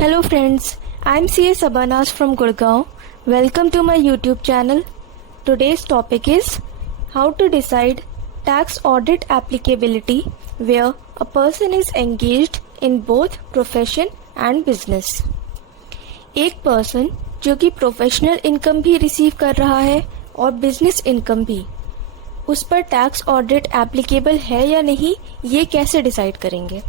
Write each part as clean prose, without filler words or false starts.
Hello friends, I'm CA Sabanas from Gurgaon. Welcome to my YouTube channel. Today's topic is how to decide tax audit applicability where a person is engaged in both profession and business. एक person जो कि professional income भी receive कर रहा है और business income भी, उस पर टैक्स ऑडिट एप्लीकेबल है या नहीं, ये कैसे डिसाइड करेंगे।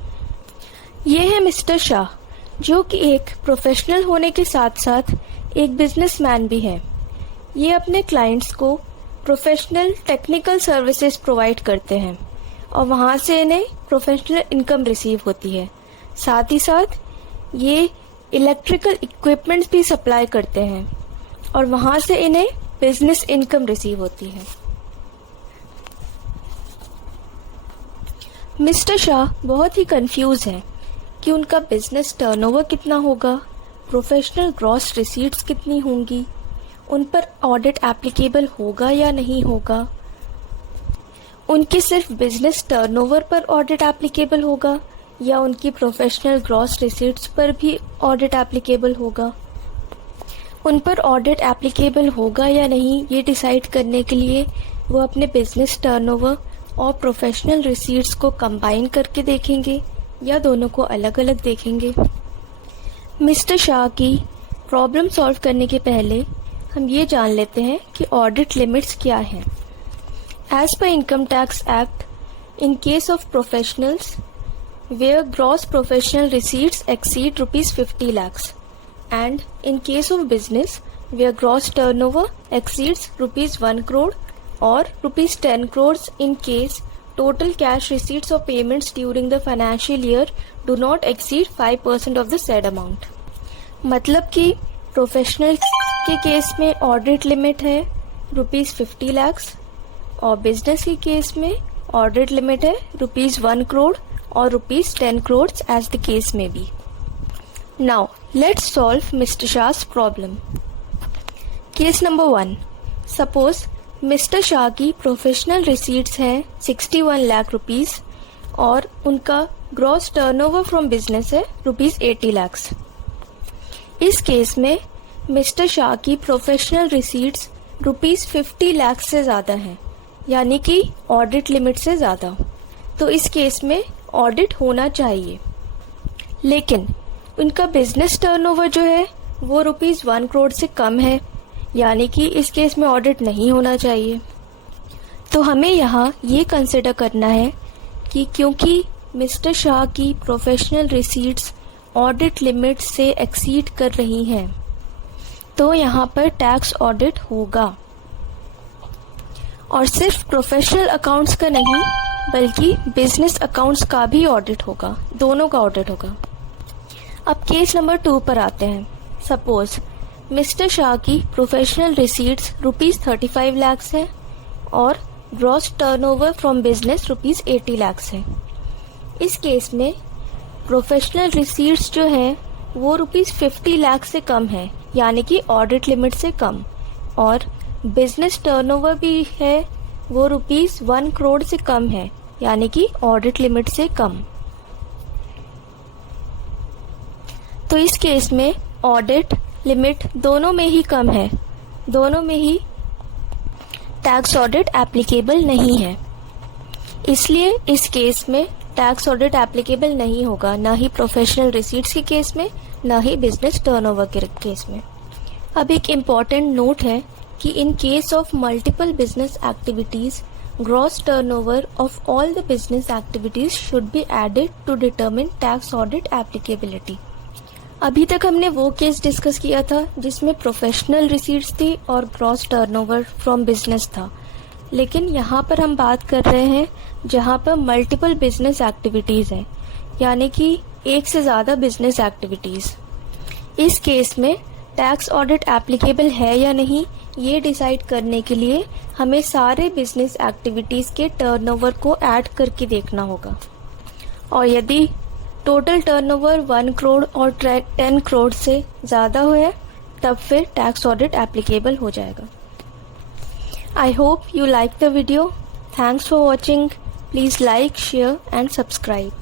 ये है मिस्टर शाह, जो कि एक प्रोफेशनल होने के साथ साथ एक बिजनेसमैन भी है। ये अपने क्लाइंट्स को प्रोफेशनल टेक्निकल सर्विसेज प्रोवाइड करते हैं और वहाँ से इन्हें प्रोफेशनल इनकम रिसीव होती है। साथ ही साथ ये इलेक्ट्रिकल इक्विपमेंट्स भी सप्लाई करते हैं और वहाँ से इन्हें बिजनेस इनकम रिसीव होती है। मिस्टर शाह बहुत ही कंफ्यूज है कि उनका बिजनेस टर्नओवर कितना होगा, प्रोफेशनल ग्रॉस रिसीट्स कितनी होंगी, उन पर ऑडिट एप्लीकेबल होगा या नहीं होगा, उनके सिर्फ बिजनेस टर्नओवर पर ऑडिट एप्लीकेबल होगा या उनकी प्रोफेशनल ग्रॉस रिसीट्स पर भी ऑडिट एप्लीकेबल होगा। उन पर ऑडिट एप्लीकेबल होगा या नहीं, ये डिसाइड करने के लिए वो अपने बिजनेस टर्नओवर और प्रोफेशनल रिसीट्स को कंबाइन करके देखेंगे या दोनों को अलग अलग देखेंगे। मिस्टर शाह की प्रॉब्लम सॉल्व करने के पहले हम ये जान लेते हैं कि ऑडिट लिमिट्स क्या हैं। As per income tax act, in case of professionals where gross professional receipts exceed ₹50 lakhs and in case of business where gross turnover exceeds ₹1 crore or ₹10 crores in case total cash receipts or payments during the financial year do not exceed 5% of the said amount। मतलब कि professional के case में audit limit है ₹50 lakhs और business के case में audit limit है ₹1 crore और ₹10 crores as the case may be। Now let's solve Mr. Shah's problem। Case number 1, suppose mister Shah की प्रोफेशनल रिसीट्स हैं 61 लाख रुपीस और उनका ग्रॉस टर्नओवर फ्रॉम बिजनेस है ₹80 lakhs। इस केस में मिस्टर शाह की प्रोफेशनल रिसीट्स ₹50 lakhs से ज़्यादा हैं, यानी कि ऑडिट लिमिट से ज़्यादा। तो इस केस में ऑडिट होना चाहिए, लेकिन उनका बिजनेस टर्नओवर जो है वो ₹1 crore से कम है, यानी कि इस केस में ऑडिट नहीं होना चाहिए। तो हमें यहाँ ये कंसिडर करना है कि क्योंकि मिस्टर शाह की प्रोफेशनल रिसीट्स ऑडिट लिमिट से एक्सीड कर रही हैं, तो यहाँ पर टैक्स ऑडिट होगा। और सिर्फ प्रोफेशनल अकाउंट्स का नहीं बल्कि बिजनेस अकाउंट्स का भी ऑडिट होगा, दोनों का ऑडिट होगा। अब केस नंबर 2 पर आते हैं। सपोज मिस्टर शाह की प्रोफेशनल रिसीट्स ₹35 lakhs है और gross turnover from business ₹80 lakhs है। इस केस में प्रोफेशनल रिसीट्स जो है वो ₹50 lakhs से कम है, यानी कि ऑडिट लिमिट से कम, और बिजनेस टर्नओवर भी है वो ₹1 crore से कम है, यानी कि ऑडिट लिमिट से कम। तो इस केस में ऑडिट लिमिट दोनों में ही कम है, दोनों में ही टैक्स ऑडिट एप्लीकेबल नहीं है। इसलिए इस केस में टैक्स ऑडिट एप्लीकेबल नहीं होगा, ना ही प्रोफेशनल रिसीट्स के केस में, ना ही बिजनेस टर्नओवर के केस में। अब एक इम्पॉर्टेंट नोट है कि in case of multiple business activities, gross turnover of all the business activities should be added to determine tax audit applicability. अभी तक हमने वो केस डिस्कस किया था जिसमें प्रोफेशनल रिसीट्स थी और ग्रॉस टर्नओवर फ्रॉम बिजनेस था, लेकिन यहाँ पर हम बात कर रहे हैं जहाँ पर मल्टीपल बिजनेस एक्टिविटीज़ हैं, यानी कि एक से ज़्यादा बिजनेस एक्टिविटीज़। इस केस में टैक्स ऑडिट एप्लीकेबल है या नहीं, ये डिसाइड करने के लिए हमें सारे बिजनेस एक्टिविटीज़ के टर्नओवर को ऐड करके देखना होगा, और यदि टोटल टर्नओवर 1 crore और 10 crore से ज़्यादा है तब फिर टैक्स ऑडिट एप्लीकेबल हो जाएगा। I hope you like the video. Thanks for watching. Please like, share and subscribe.